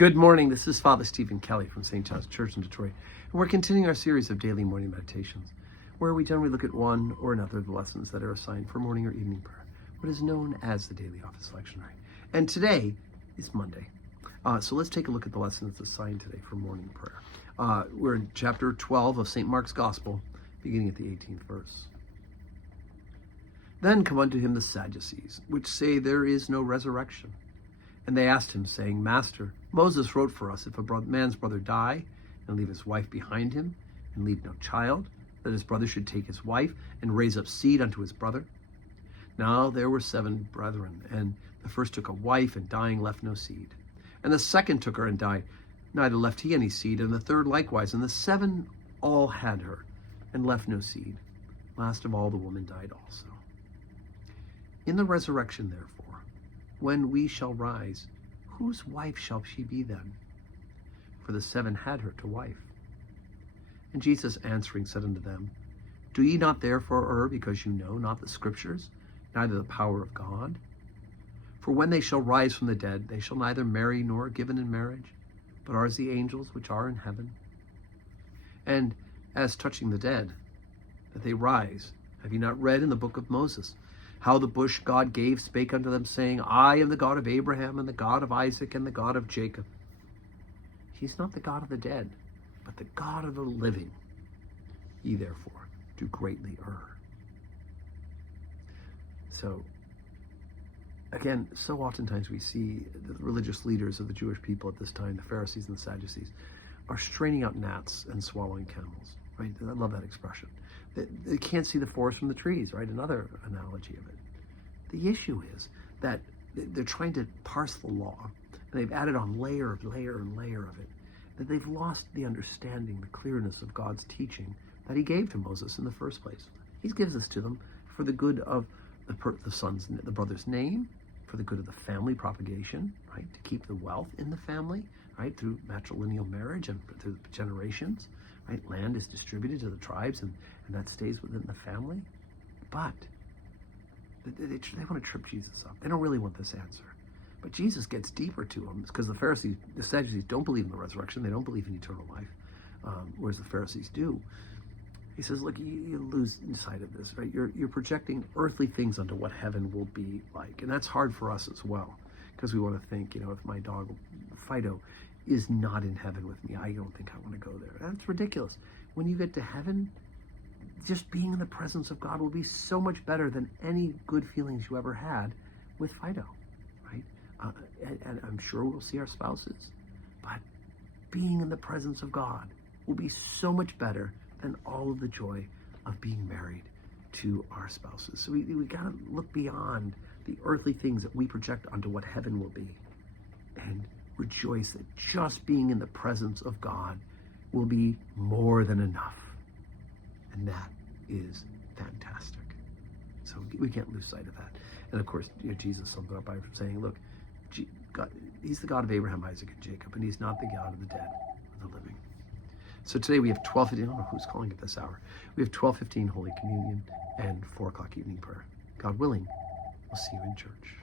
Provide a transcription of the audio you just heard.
Good morning. This is Father Stephen Kelly from St. John's Church in Detroit, and we're continuing our series of daily morning meditations, where we generally look at one or another of the lessons that are assigned for morning or evening prayer, what is known as the daily office lectionary. And today is Monday, so let's take a look at the lesson that's assigned today for morning prayer. We're in chapter 12 of St. Mark's Gospel, beginning at the 18th verse. Then come unto him the Sadducees, which say there is no resurrection. And they asked him, saying, Master, Moses wrote for us, if a man's brother die, and leave his wife behind him, and leave no child, that his brother should take his wife, and raise up seed unto his brother. Now there were 7 brethren, and the first took a wife, and dying left no seed. And the second took her, and died, neither left he any seed, and the third likewise. And the 7 all had her, and left no seed. Last of all, the woman died also. In the resurrection, therefore, when we shall rise, whose wife shall she be then? For the 7 had her to wife. And Jesus answering said unto them, Do ye not therefore err, because you know not the Scriptures, neither the power of God? For when they shall rise from the dead, they shall neither marry nor are given in marriage, but are as the angels which are in heaven. And as touching the dead, that they rise, have ye not read in the book of Moses, how the bush God gave spake unto them, saying, I am the God of Abraham, and the God of Isaac, and the God of Jacob. He's not the God of the dead, but the God of the living. Ye therefore do greatly err. So, again, so oftentimes we see the religious leaders of the Jewish people at this time, the Pharisees and the Sadducees, are straining out gnats and swallowing camels, right? I love that expression. They can't see the forest from the trees, right? Another analogy of it. The issue is that they're trying to parse the law, and they've added on layer of layer and layer of it, that they've lost the understanding, the clearness of God's teaching that he gave to Moses in the first place. He gives this to them for the good of the brother's name, for the good of the family propagation, right? To keep the wealth in the family, right? Through matrilineal marriage and through the generations. Right? Land is distributed to the tribes, and that stays within the family. But they want to trip Jesus up. They don't really want this answer. But Jesus gets deeper to them, because the Sadducees don't believe in the resurrection. They don't believe in eternal life, whereas the Pharisees do. He says, look, you lose sight of this, right? You're projecting earthly things onto what heaven will be like. And that's hard for us as well, because we want to think, if my dog, Fido, is not in heaven with me, I don't think I want to go there. That's ridiculous. When you get to heaven, just being in the presence of God will be so much better than any good feelings you ever had with Fido, right? And I'm sure we'll see our spouses, but being in the presence of God will be so much better than all of the joy of being married to our spouses. So we got to look beyond the earthly things that we project onto what heaven will be, and rejoice that just being in the presence of God will be more than enough. And that is fantastic. So we can't lose sight of that. And of course, Jesus summed it up by saying, look, God, he's the God of Abraham, Isaac, and Jacob, and he's not the God of the dead, of the living. So today we have 12:15, I don't know who's calling at this hour. We have 12:15 Holy Communion and 4 o'clock evening prayer. God willing, we'll see you in church.